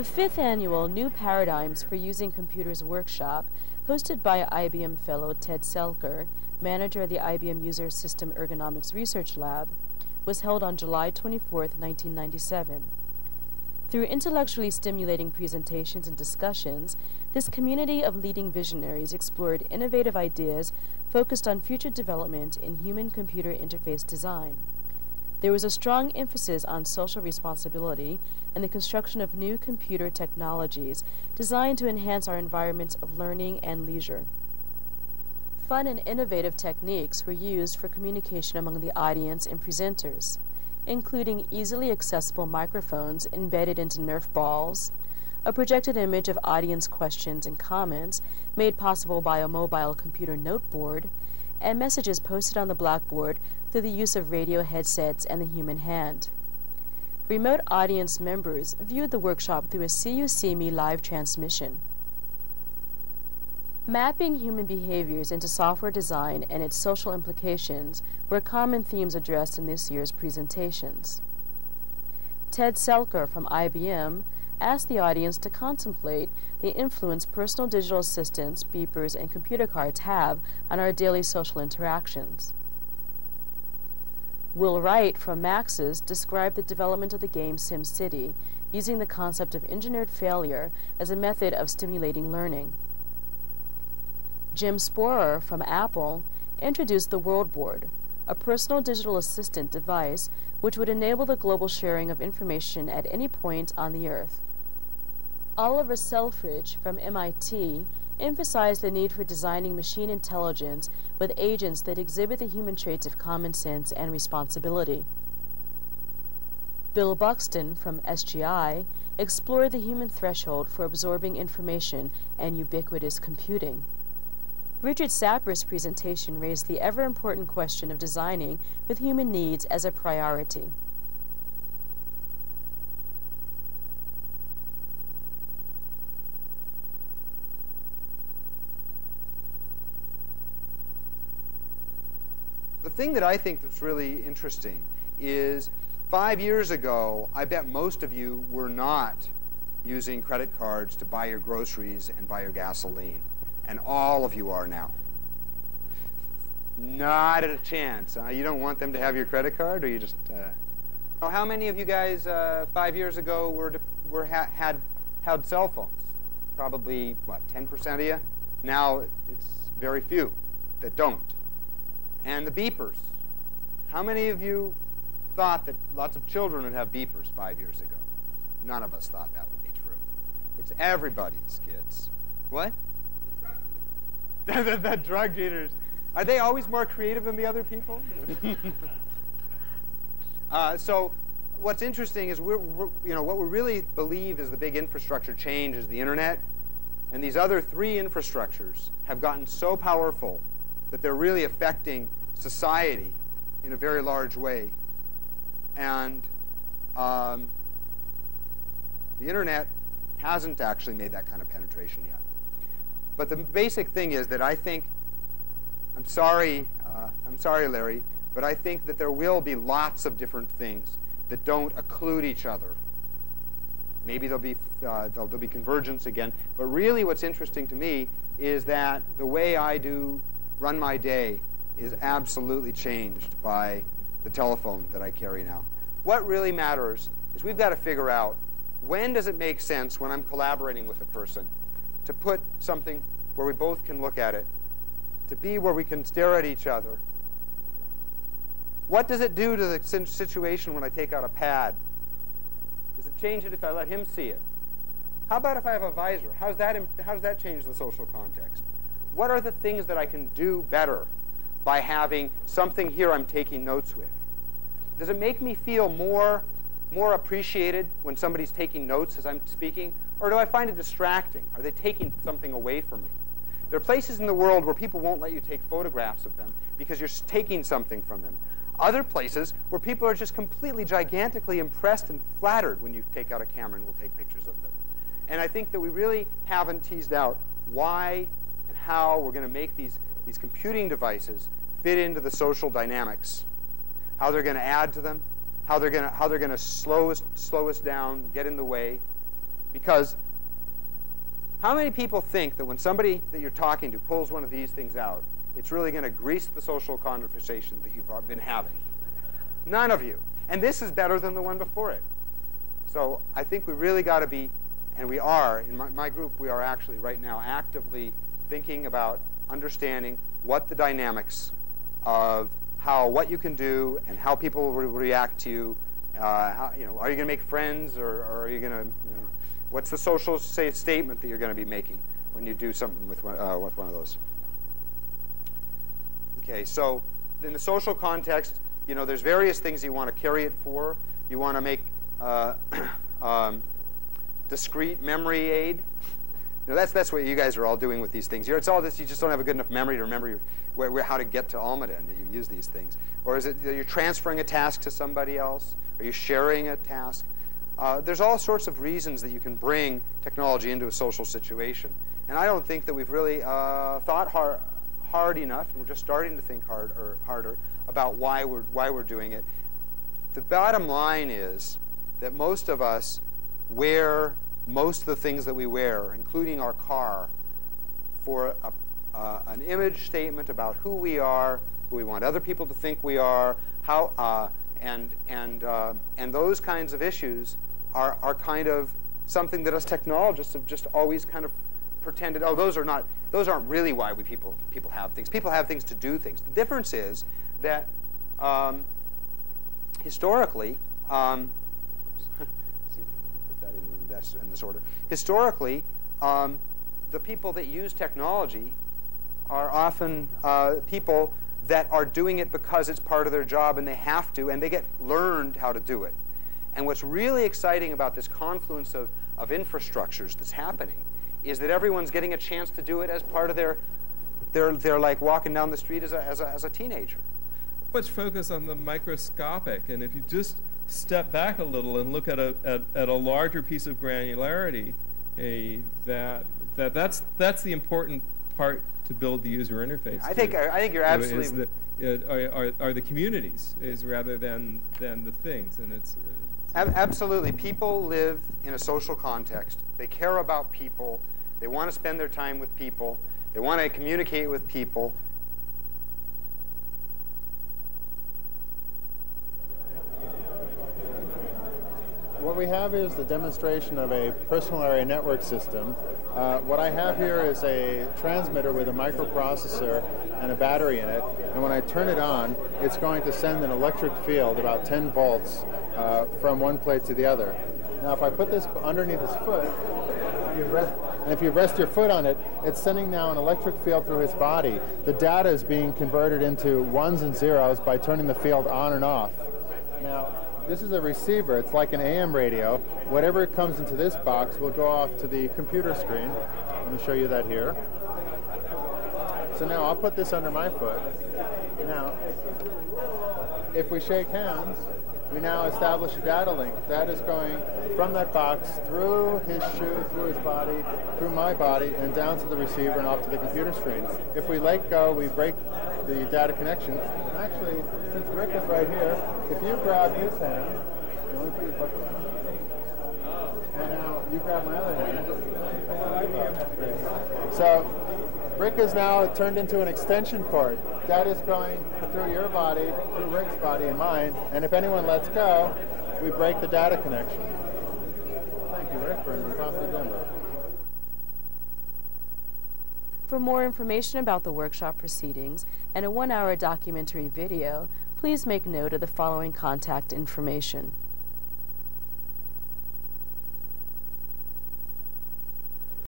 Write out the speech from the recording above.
The 5th annual New Paradigms for Using Computers workshop, hosted by IBM fellow Ted Selker, manager of the IBM User System Ergonomics Research Lab, was held on July 24, 1997. Through intellectually stimulating presentations and discussions, this community of leading visionaries explored innovative ideas focused on future development in human-computer interface design. There was a strong emphasis on social responsibility and the construction of new computer technologies designed to enhance our environments of learning and leisure. Fun and innovative techniques were used for communication among the audience and presenters, including easily accessible microphones embedded into Nerf balls, a projected image of audience questions and comments made possible by a mobile computer noteboard, and messages posted on the blackboard through the use of radio headsets and the human hand. Remote audience members viewed the workshop through a See You See Me live transmission. Mapping human behaviors into software design and its social implications were common themes addressed in this year's presentations. Ted Selker from IBM asked the audience to contemplate the influence personal digital assistants, beepers, and computer cards have on our daily social interactions. Will Wright from Maxis described the development of the game SimCity, using the concept of engineered failure as a method of stimulating learning. Jim Sporer from Apple introduced the World Board, a personal digital assistant device which would enable the global sharing of information at any point on the Earth. Oliver Selfridge from MIT emphasized the need for designing machine intelligence with agents that exhibit the human traits of common sense and responsibility. Bill Buxton from SGI explored the human threshold for absorbing information and ubiquitous computing. Richard Sapper's presentation raised the ever-important question of designing with human needs as a priority. The thing that I think that's really interesting is 5 years ago, I bet most of you were not using credit cards to buy your groceries and buy your gasoline. And all of you are now. Not a chance. You don't want them to have your credit card, or you just... How many of you guys 5 years ago had cell phones? Probably, what, 10% of you? Now it's very few that don't. And the beepers. How many of you thought that lots of children would have beepers 5 years ago? None of us thought that would be true. It's everybody's kids. What? The drug dealers. Are they always more creative than the other people? So what's interesting is what we really believe is the big infrastructure change is the internet. And these other three infrastructures have gotten so powerful that they're really affecting society in a very large way. And the internet hasn't actually made that kind of penetration yet. But the basic thing is that I think, I'm sorry, Larry, but I think that there will be lots of different things that don't occlude each other. Maybe there'll be convergence again. But really what's interesting to me is that the way I run my day is absolutely changed by the telephone that I carry now. What really matters is we've got to figure out when does it make sense when I'm collaborating with a person to put something where we both can look at it, to be where we can stare at each other. What does it do to the situation when I take out a pad? Does it change it if I let him see it? How about if I have a visor? How does that change the social context? What are the things that I can do better by having something here I'm taking notes with? Does it make me feel more appreciated when somebody's taking notes as I'm speaking? Or do I find it distracting? Are they taking something away from me? There are places in the world where people won't let you take photographs of them because you're taking something from them. Other places where people are just completely gigantically impressed and flattered when you take out a camera and will take pictures of them. And I think that we really haven't teased out why and how we're going to make these computing devices fit into the social dynamics, how they're going to add to them, how they're going to slow us down, get in the way. Because how many people think that when somebody that you're talking to pulls one of these things out, it's really going to grease the social conversation that you've been having? None of you. And this is better than the one before it. So I think we really got to be, and we are, in my group, we are actually right now actively thinking about understanding what the dynamics of what you can do and how people will react to you. Are you going to make friends, or are you going to, what's the social statement that you're going to be making when you do something with one of those? Okay, so in the social context, there's various things you want to carry it for. You want to make discrete memory aid. That's what you guys are all doing with these things here. It's all this, you just don't have a good enough memory to remember how to get to Almaden. You use these things. Or is it you're transferring a task to somebody else? Are you sharing a task? There's all sorts of reasons that you can bring technology into a social situation. And I don't think that we've really thought hard enough, and we're just starting to think harder about why we're doing it. The bottom line is that most of us wear most of the things that we wear, including our car, for an image statement about who we are, who we want other people to think we are, and those kinds of issues are kind of something that us technologists have just always kind of pretended, oh, those aren't really why people have things. People have things to do things. The difference is that historically, in this order. Historically, the people that use technology are often people that are doing it because it's part of their job and they have to, and they get learned how to do it. And what's really exciting about this confluence of infrastructures that's happening is that everyone's getting a chance to do it as part of they're like walking down the street as a teenager. Much focus on the microscopic, and if you just step back a little and look at a larger piece of granularity, that's the important part to build the user interface. I think you're absolutely are the communities rather than the things, and it's absolutely. People live in a social context. They care about people. They want to spend their time with people. They want to communicate with people. What we have is the demonstration of a personal area network system. What I have here is a transmitter with a microprocessor and a battery in it, and when I turn it on, it's going to send an electric field, about 10 volts, from one plate to the other. Now if I put this underneath his foot, and if you rest your foot on it, it's sending now an electric field through his body. The data is being converted into ones and zeros by turning the field on and off. Now, this is a receiver. It's like an AM radio. Whatever comes into this box will go off to the computer screen. Let me show you that here. So now I'll put this under my foot. Now, if we shake hands, we now establish a data link. That is going from that box through his shoe, through his body, through my body, and down to the receiver and off to the computer screen. If we let go, we break the data connection. And actually, since Rick is right here, if you grab his hand, let me put your foot down. And now you grab my other hand. So Rick is now turned into an extension cord. That is going through your body, through Rick's body and mine, and if anyone lets go, we break the data connection. Thank you, Rick, for an impromptu demo. For more information about the workshop proceedings and a 1-hour documentary video, please make note of the following contact information.